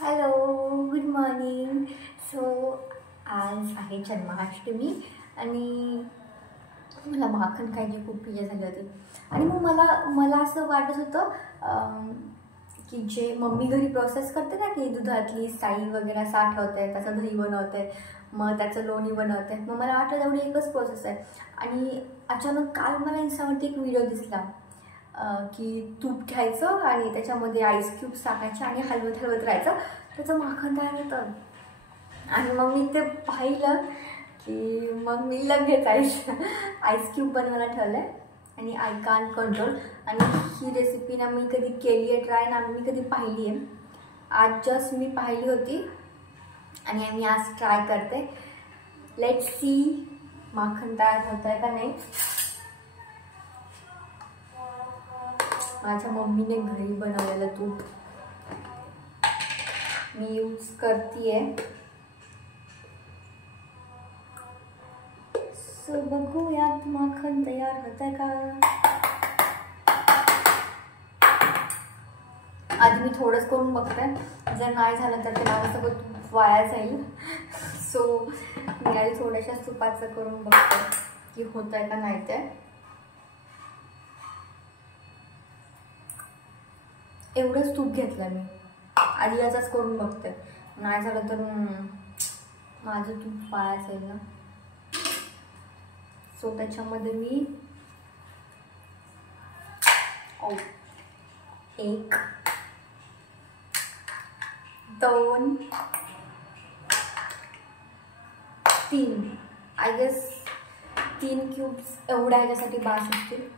Hello, good morning. So आज आहे जन्माष्टमी आणि मला माखन खायची खूप इच्छा झाली होती. आणि मग मला असं वाटत होतं की जे मम्मी घरी प्रोसेस करते ना, की दुधातली साई वगैरे साठवते, त्याचं दही बनवते, मग त्याचं लोणी बनवते. मग मला वाटलं एवढी एकच प्रोसेस आहे. आणि अचानक काल मला इंस्टावरती एक व्हिडिओ दिसला की तूप घ्यायचं आणि त्याच्यामध्ये आईस क्यूब्स टाकायचे आणि हलवत हलवत राहायचं, त्याचं माखन तयार होतं. आणि मग मी ते पाहिलं की मग मी लगेच आईस क्यूब बनवायला ठेवलं आहे. आणि आय कांट कंट्रोल. आणि ही रेसिपी ना मी कधी केली आहे ट्राय ना मी कधी पाहिली आहे. आज जस्ट मी पाहिली होती आणि मी आज ट्राय करते. लेट्स सी माखन तयार होत आहे का नाही. माझ्या मम्मीने घरी बनवलेलं तूप मी यूज करते. सो बघूयात माखन तयार होत आहे का. आधी मी थोडंच करून बघते, जर नाही झालं तर ते माझं सगळं तूप वाया जाईल. सो मी आधी थोड्याशा तुपाचं करून बघते की होत आहे का नाही. ते एवढंच तूप घेतलं मी. आधी याचाच करून बघते, नाही झालं तर माझं तूप वाया जाईल ना. सो त्याच्यामध्ये मी 1 2 3 आय गेस 3 क्यूब्स एवढ्या ह्याच्यासाठी बास असतील.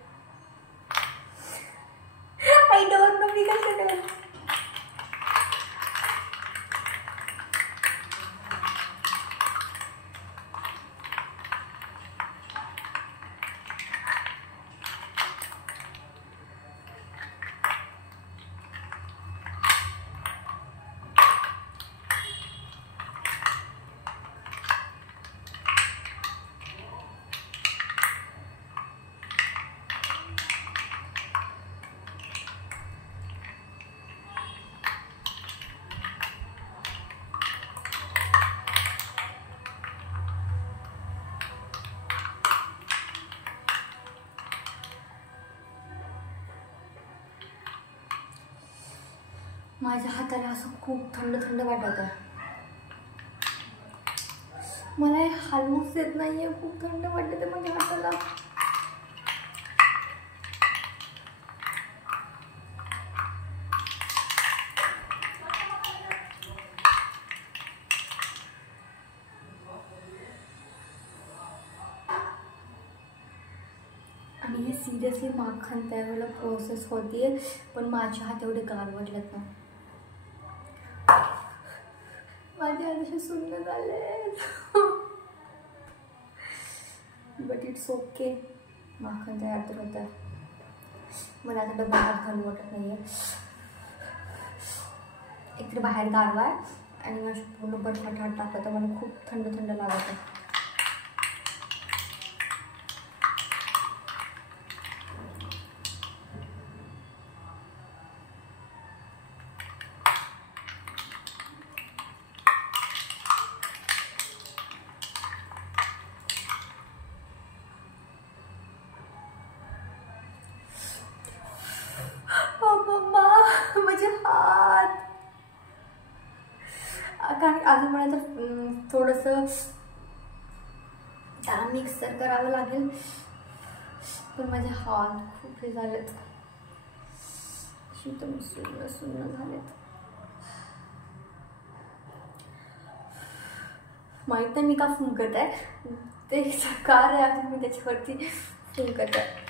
आय डोंट नो मी कसं करेन. माझ्या हाताला असं खूप थंड थंड वाटत आहे. मला हे हलवूच येत नाहीये. खूप थंड वाटत आहे माझ्या हाताला. आणि हे सिरियसली माखन त्यावेळेला प्रोसेस होतीये, पण माझ्या हात एवढे गार वाटलेत ना. माझे हात असे सुंदर झाले. But it's okay. माखन तयार तर होत आहे. मला आता डबा हात घालू वाटत नाहीये. एकतर बाहेर गारवा आहे आणि माझी पूर्ण बर्फाट हात टाकत आहे. मला खूप थंड थंड लागत आहे. माझे हात. कारण अजून मला तर थोडंसं त्याला मिक्सर करावं लागेल, पण माझे हात खूप हे झालेत. शीतम सुन्न सुन्न झालेत. माहित नाही मी का फुंकत आहे. ते कार आहे अजून मी त्याच्यावरती फुंकत आहे.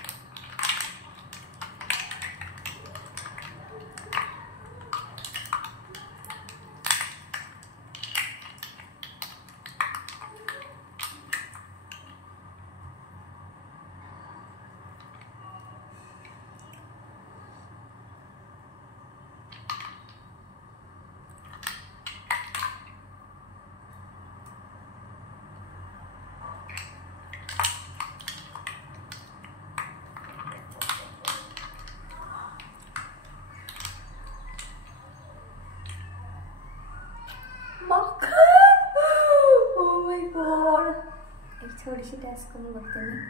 थोडीशी टेस्ट करून बघते मी.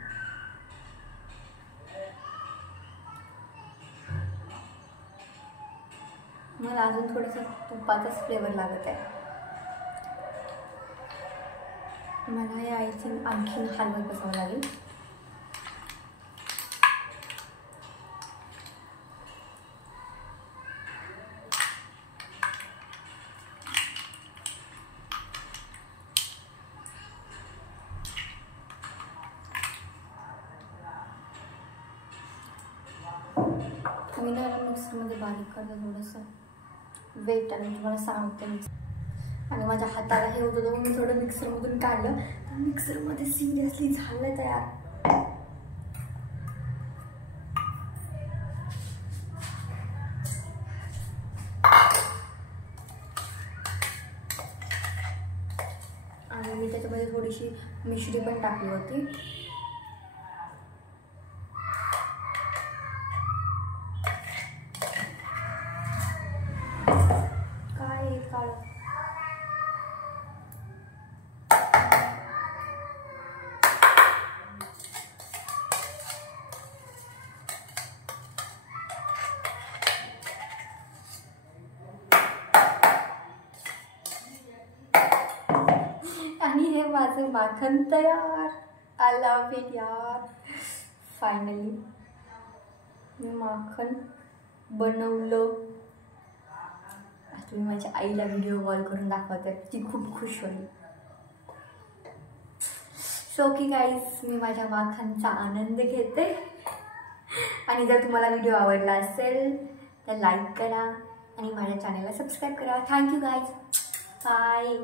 मला अजून थोडंसं तुपाचाच फ्लेवर लागत आहे. मला हे आय थिंक आणखीन हलवत बसावं लागेल. मी ना मिक्सरमध्ये बारीक करते थोडंसं वेट आणि तुम्हाला सांगते. आणि माझ्या हाताला हे होतं तर मी थोडं मिक्सरमधून काढलं तर मिक्सरमध्ये सिरियसली झालं तयार. आणि मी त्याच्यामध्ये थोडीशी मिश्री पण टाकली होती. आणि हे माझं माखन तयार. आय लव्ह इट यार. फायनली मी माखन बनवलं. तुम्ही माझ्या आईला व्हिडिओ कॉल करून दाखवते, ती खूप खुश होईल. सो की गाईज, मी माझ्या माखनचा आनंद घेते. आणि जर तुम्हाला व्हिडिओ आवडला असेल तर लाईक करा आणि माझ्या चॅनलला सबस्क्राईब करा. Thank you guys. बाय.